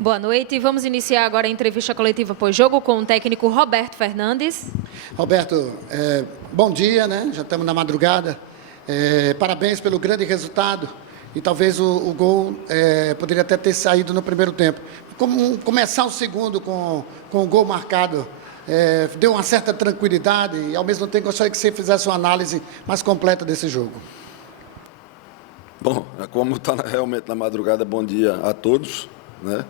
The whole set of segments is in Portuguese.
Boa noite. Vamos iniciar agora a entrevista coletiva pós-jogo com o técnico Roberto Fernandes. Roberto, bom dia, né? Já estamos na madrugada. Parabéns pelo grande resultado. E talvez o gol poderia até ter saído no primeiro tempo. Como começar o segundo com o gol marcado deu uma certa tranquilidade e, ao mesmo tempo, gostaria que você fizesse uma análise mais completa desse jogo. Bom, como está realmente na madrugada, bom dia a todos, né?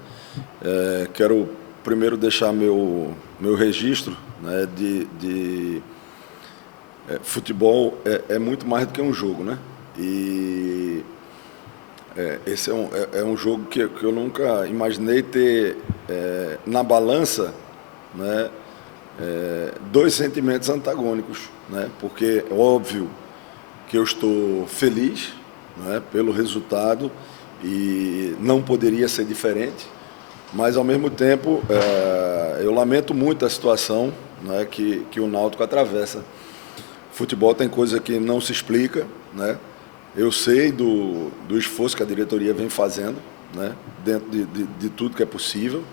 Quero primeiro deixar meu registro, né, de futebol é muito mais do que um jogo, né? E esse é um jogo que eu nunca imaginei ter na balança, né, dois sentimentos antagônicos, né? Porque é óbvio que eu estou feliz, né, pelo resultado e não poderia ser diferente, mas ao mesmo tempo eu lamento muito a situação, né, que o Náutico atravessa. Futebol tem coisa que não se explica, né? Eu sei do esforço que a diretoria vem fazendo, né, dentro de tudo que é possível.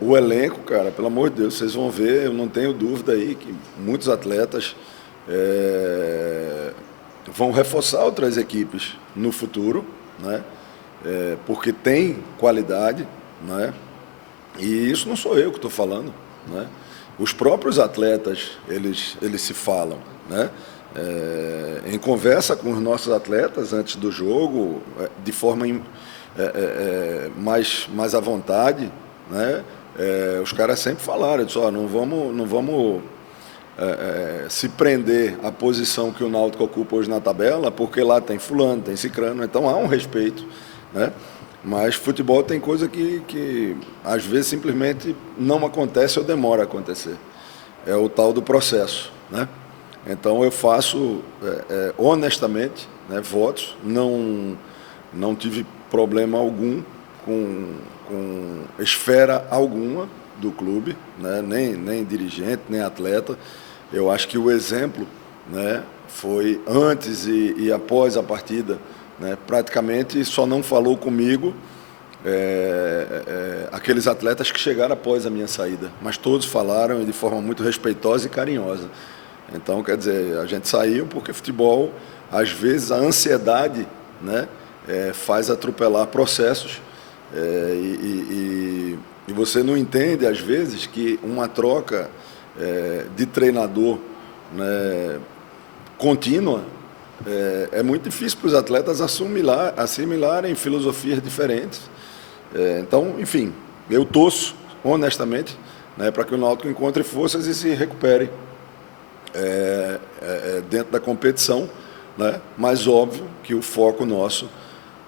O elenco, cara, pelo amor de Deus, vocês vão ver, eu não tenho dúvida aí que muitos atletas vão reforçar outras equipes no futuro, né? Porque tem qualidade, né? E isso não sou eu que estou falando, né? Os próprios atletas, eles se falam, né? Em conversa com os nossos atletas antes do jogo, de forma mais à vontade, né? Os caras sempre falaram, disse, não vamos se prender à posição que o Náutico ocupa hoje na tabela, porque lá tem fulano, tem cicrano, então há um respeito, né? Mas futebol tem coisa que às vezes simplesmente não acontece ou demora a acontecer. É o tal do processo, né? Então eu faço honestamente, né, votos, não tive problema algum com esfera alguma do clube, né, nem dirigente, nem atleta. Eu acho que o exemplo, né, foi antes e após a partida, né, praticamente só não falou comigo aqueles atletas que chegaram após a minha saída, mas todos falaram de forma muito respeitosa e carinhosa. Então, quer dizer, a gente saiu porque futebol, às vezes, a ansiedade, né, faz atropelar processos e você não entende, às vezes, que uma troca de treinador, né, contínua é muito difícil para os atletas assimilarem filosofias diferentes. Então, enfim, eu torço, honestamente, né, para que o Náutico encontre forças e se recupere dentro da competição, né? Mas óbvio que o foco nosso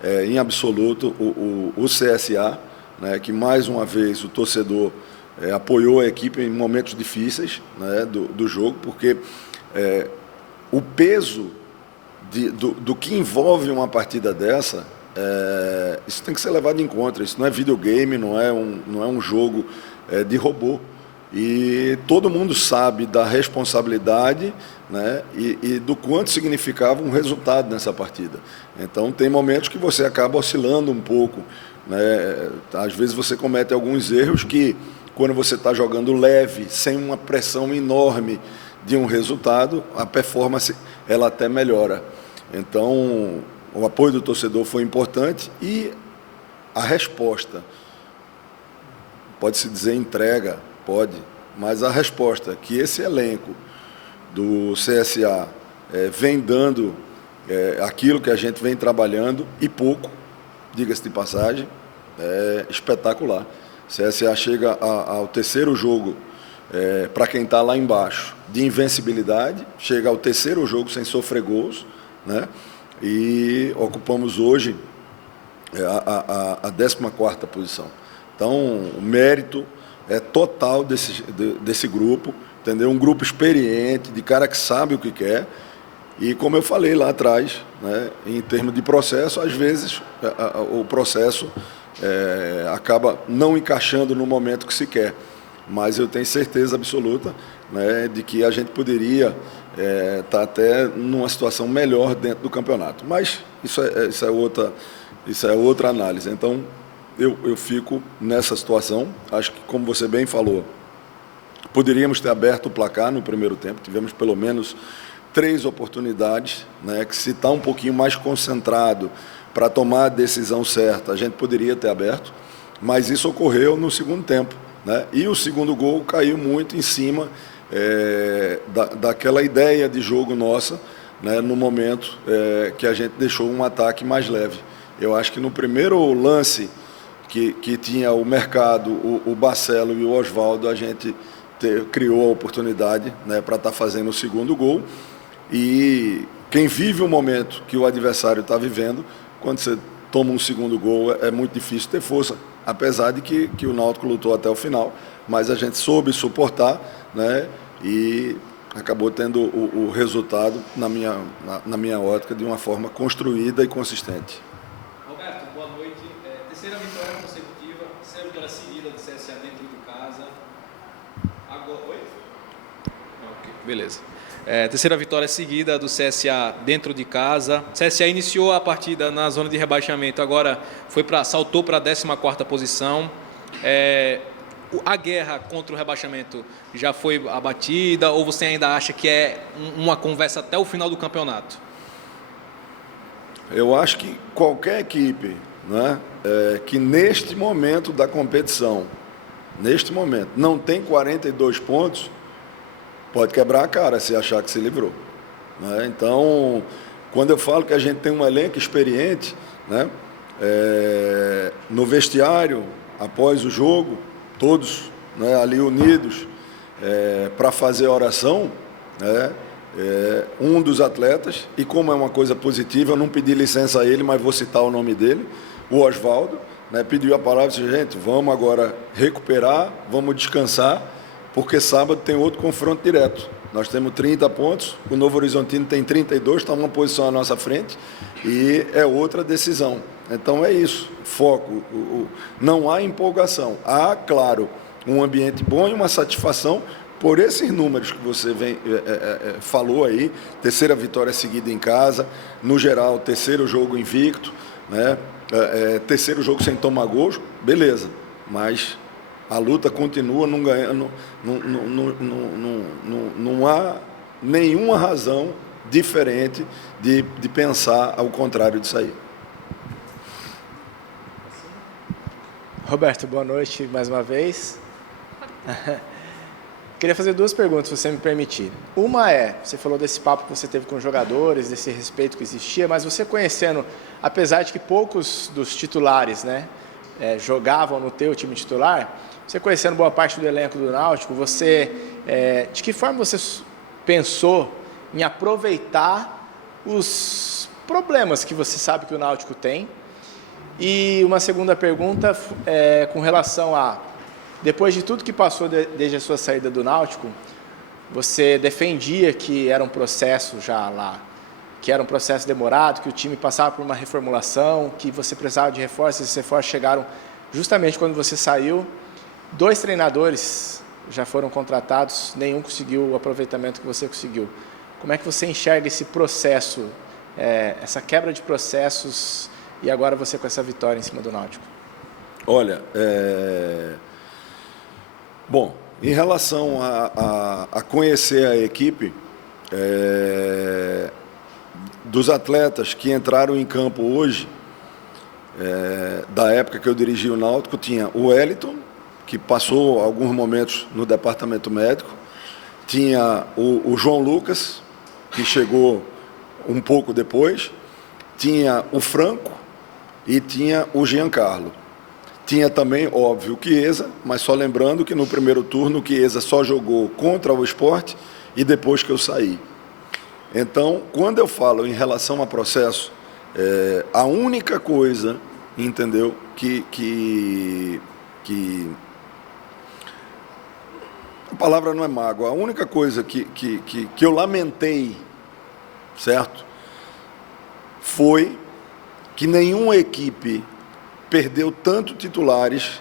é, em absoluto, o CSA, né, que mais uma vez o torcedor apoiou a equipe em momentos difíceis, né, do jogo, porque o peso do que envolve uma partida dessa, isso tem que ser levado em conta. Isso não é videogame, não é um jogo de robô. E todo mundo sabe da responsabilidade, né, e do quanto significava um resultado nessa partida. Então, tem momentos que você acaba oscilando um pouco, né? Às vezes você comete alguns erros que, quando você está jogando leve, sem uma pressão enorme de um resultado, a performance ela até melhora. Então, o apoio do torcedor foi importante e a resposta, pode-se dizer entrega, pode, mas a resposta que esse elenco do CSA vem dando, aquilo que a gente vem trabalhando, e pouco, diga-se de passagem, é espetacular. CSA chega ao terceiro jogo, para quem está lá embaixo, de invencibilidade, chega ao terceiro jogo sem sofrer gols, né? E ocupamos hoje a 14ª posição. Então, o mérito é total desse grupo, entendeu? Um grupo experiente, de cara que sabe o que quer. E como eu falei lá atrás, né, em termos de processo, às vezes o processo acaba não encaixando no momento que se quer. Mas eu tenho certeza absoluta, né, de que a gente poderia estar até numa situação melhor dentro do campeonato. Mas isso é outra análise. Então, eu fico nessa situação. Acho que, como você bem falou, poderíamos ter aberto o placar no primeiro tempo. Tivemos pelo menos 3 oportunidades, né, que se está um pouquinho mais concentrado para tomar a decisão certa, a gente poderia ter aberto, mas isso ocorreu no segundo tempo, né? E o segundo gol caiu muito em cima daquela ideia de jogo nossa, né, no momento que a gente deixou um ataque mais leve. Eu acho que no primeiro lance que tinha o Mercado, o Barcelo e o Oswaldo, a gente criou a oportunidade, né, para estar fazendo o segundo gol. E quem vive o momento que o adversário está vivendo, quando você toma um segundo gol, é muito difícil ter força, apesar de que o Náutico lutou até o final, mas a gente soube suportar, né, e acabou tendo o resultado, na minha ótica, de uma forma construída e consistente. Roberto, boa noite. Terceira vitória consecutiva, terceira vitória seguida do CSA dentro de casa. Agora... Oi? Ok, beleza. Terceira vitória seguida do CSA dentro de casa. O CSA iniciou a partida na zona de rebaixamento, agora saltou para a 14ª posição. A guerra contra o rebaixamento já foi abatida ou você ainda acha que é uma conversa até o final do campeonato? Eu acho que qualquer equipe, né, que neste momento da competição, não tem 42 pontos, pode quebrar a cara se achar que se livrou, né? Então, quando eu falo que a gente tem um elenco experiente, né, no vestiário, após o jogo, todos, né, ali unidos para fazer a oração, né, um dos atletas, e como é uma coisa positiva, eu não pedi licença a ele, mas vou citar o nome dele, o Oswaldo, né, pediu a palavra e disse: gente, vamos agora recuperar, vamos descansar, porque sábado tem outro confronto direto. Nós temos 30 pontos, o Novo Horizontino tem 32, está uma posição à nossa frente, e é outra decisão. Então é isso, foco, não há empolgação. Há, claro, um ambiente bom e uma satisfação por esses números que você falou aí, terceira vitória seguida em casa, no geral, terceiro jogo invicto, né? Terceiro jogo sem tomar gols, beleza, mas a luta continua, não ganhando, não há nenhuma razão diferente de pensar ao contrário disso aí. Roberto, boa noite mais uma vez. Queria fazer 2 perguntas, se você me permitir. Uma você falou desse papo que você teve com os jogadores, desse respeito que existia, mas você conhecendo, apesar de que poucos dos titulares, né, jogavam no teu time titular, você conhecendo boa parte do elenco do Náutico, de que forma você pensou em aproveitar os problemas que você sabe que o Náutico tem? E uma segunda pergunta com relação depois de tudo que passou desde a sua saída do Náutico, você defendia que era um processo já lá, que era um processo demorado, que o time passava por uma reformulação, que você precisava de reforços, esses reforços chegaram justamente quando você saiu. 2 treinadores já foram contratados, nenhum conseguiu o aproveitamento que você conseguiu. Como é que você enxerga esse processo, essa quebra de processos, e agora você com essa vitória em cima do Náutico? Olha, bom, em relação a conhecer a equipe, dos atletas que entraram em campo hoje, da época que eu dirigi o Náutico, tinha o Wellington, que passou alguns momentos no departamento médico, tinha o João Lucas, que chegou um pouco depois, tinha o Franco e tinha o Giancarlo. Tinha também, óbvio, o Chiesa, mas só lembrando que no primeiro turno o Chiesa só jogou contra o Sport e depois que eu saí. Então, quando eu falo em relação a processo, a única coisa, entendeu, que a palavra não é mágoa, a única coisa que eu lamentei, certo, foi que nenhuma equipe perdeu tanto titulares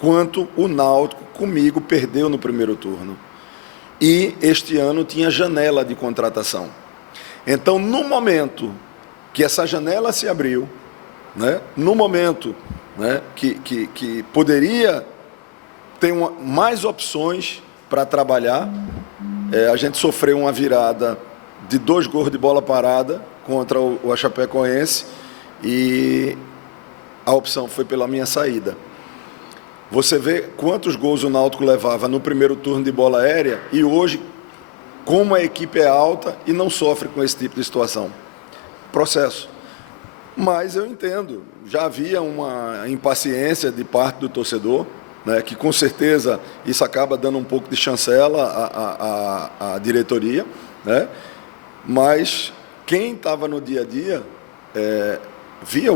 quanto o Náutico comigo perdeu no primeiro turno. E este ano tinha janela de contratação. Então, no momento que essa janela se abriu, né, no momento né, que poderia ter mais opções para trabalhar. A gente sofreu uma virada de 2 gols de bola parada contra o Chapecoense e a opção foi pela minha saída. Você vê quantos gols o Náutico levava no primeiro turno de bola aérea e hoje, como a equipe é alta e não sofre com esse tipo de situação. Processo. Mas eu entendo, já havia uma impaciência de parte do torcedor, né, que com certeza isso acaba dando um pouco de chancela à diretoria, né, mas quem estava no dia a dia via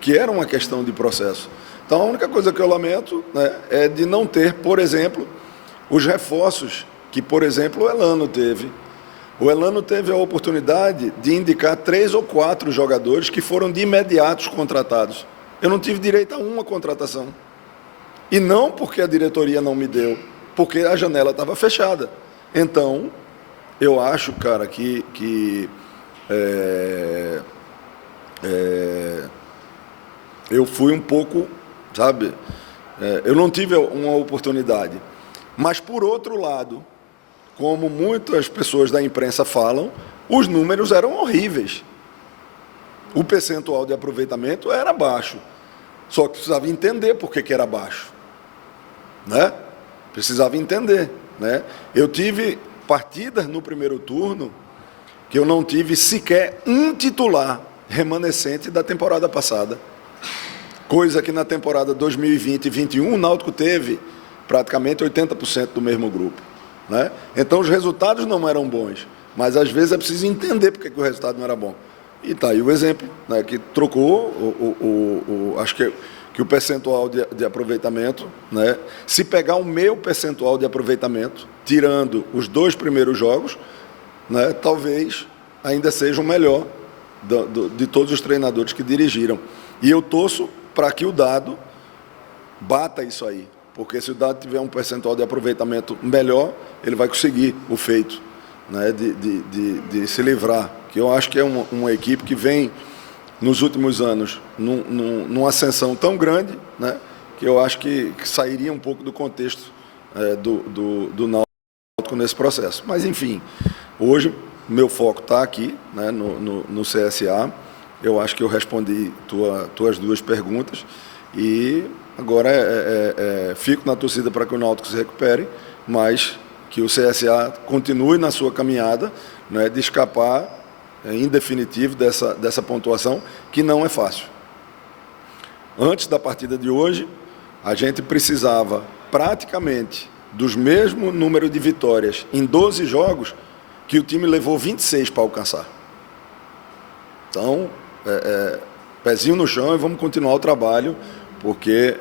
que era uma questão de processo. Então, a única coisa que eu lamento, né, é de não ter, por exemplo, os reforços que, por exemplo, o Elano teve. O Elano teve a oportunidade de indicar 3 ou 4 jogadores que foram de imediato contratados. Eu não tive direito a uma contratação. E não porque a diretoria não me deu, porque a janela estava fechada. Então, eu acho, cara, que eu fui um pouco, sabe, eu não tive uma oportunidade. Mas, por outro lado, como muitas pessoas da imprensa falam, os números eram horríveis. O percentual de aproveitamento era baixo. Só que precisava entender por que era baixo. Né? Precisava entender. Né? Eu tive partidas no primeiro turno que eu não tive sequer um titular remanescente da temporada passada. Coisa que na temporada 2020 e 2021 o Náutico teve praticamente 80% do mesmo grupo. Né? Então os resultados não eram bons, mas às vezes é preciso entender porque que o resultado não era bom. E está aí o exemplo, né, que trocou, acho que o percentual de aproveitamento, né, se pegar o meu percentual de aproveitamento, tirando os 2 primeiros jogos, né, talvez ainda seja o melhor de todos os treinadores que dirigiram. E eu torço para que o Dado bata isso aí. Porque se o Dado tiver um percentual de aproveitamento melhor, ele vai conseguir o feito, né, de se livrar. Que eu acho que é uma equipe que vem, nos últimos anos, numa ascensão tão grande, né, que eu acho que sairia um pouco do contexto do Náutico nesse processo. Mas, enfim, hoje meu foco está aqui, né, no CSA. Eu acho que eu respondi tuas 2 perguntas e agora fico na torcida para que o Náutico se recupere, mas que o CSA continue na sua caminhada, né, de escapar, em definitivo, dessa pontuação, que não é fácil. Antes da partida de hoje, a gente precisava praticamente dos mesmos número de vitórias em 12 jogos que o time levou 26 para alcançar. Então, pezinho no chão e vamos continuar o trabalho, porque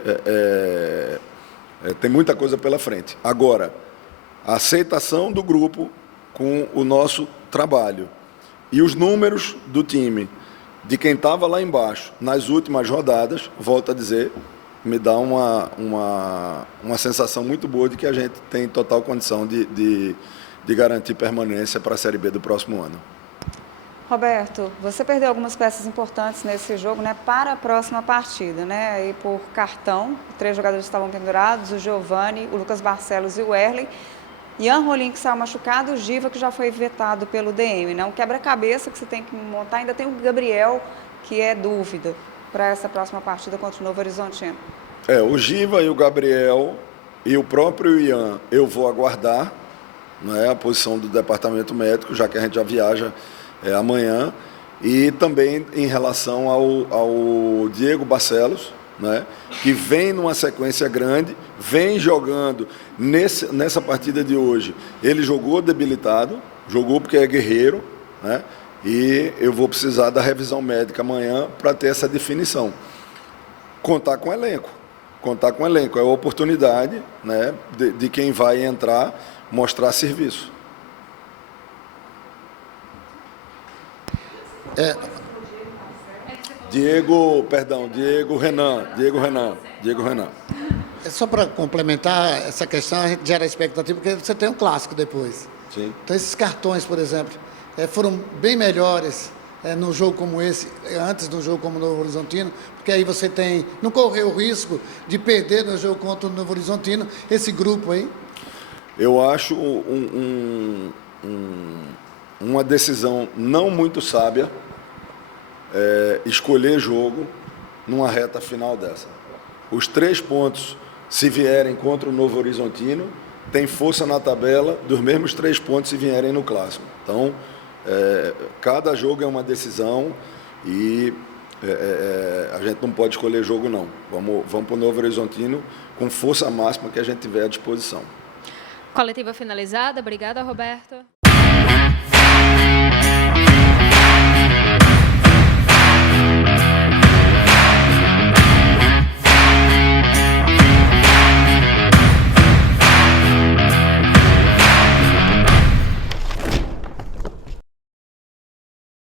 tem muita coisa pela frente. Agora, a aceitação do grupo com o nosso trabalho e os números do time, de quem estava lá embaixo, nas últimas rodadas, volto a dizer, me dá uma sensação muito boa de que a gente tem total condição de garantir permanência para a Série B do próximo ano. Roberto, você perdeu algumas peças importantes nesse jogo, né, para a próxima partida, né? E por cartão, 3 jogadores estavam pendurados, o Giovani, o Lucas Barcelos e o Erley. Ian Rolim, que saiu machucado, o Giva, que já foi vetado pelo DM, né? Um quebra-cabeça que você tem que montar, ainda tem o Gabriel, que é dúvida para essa próxima partida contra o Novo Horizontino. O Giva e o Gabriel e o próprio Ian, eu vou aguardar, né, a posição do departamento médico, já que a gente já viaja amanhã, e também em relação ao Diego Barcelos, né, que vem numa sequência grande, vem jogando nessa partida de hoje. Ele jogou debilitado, jogou porque é guerreiro, né, e eu vou precisar da revisão médica amanhã para ter essa definição. Contar com o elenco. É a oportunidade, né, de quem vai entrar mostrar serviço. Diego Renan. Só para complementar essa questão, a gente gera expectativa, porque você tem um clássico depois. Sim. Então, esses cartões, por exemplo, foram bem melhores num jogo como esse, antes do jogo como o Novo Horizontino, porque aí você não correu o risco de perder no jogo contra o Novo Horizontino, esse grupo aí? Eu acho uma decisão não muito sábia escolher jogo numa reta final dessa. Os 3 pontos, se vierem contra o Novo Horizontino, tem força na tabela dos mesmos 3 pontos se vierem no Clássico. Então, cada jogo é uma decisão e a gente não pode escolher jogo, não. Vamos para o Novo Horizontino com força máxima que a gente tiver à disposição. Coletiva finalizada. Obrigada, Roberto.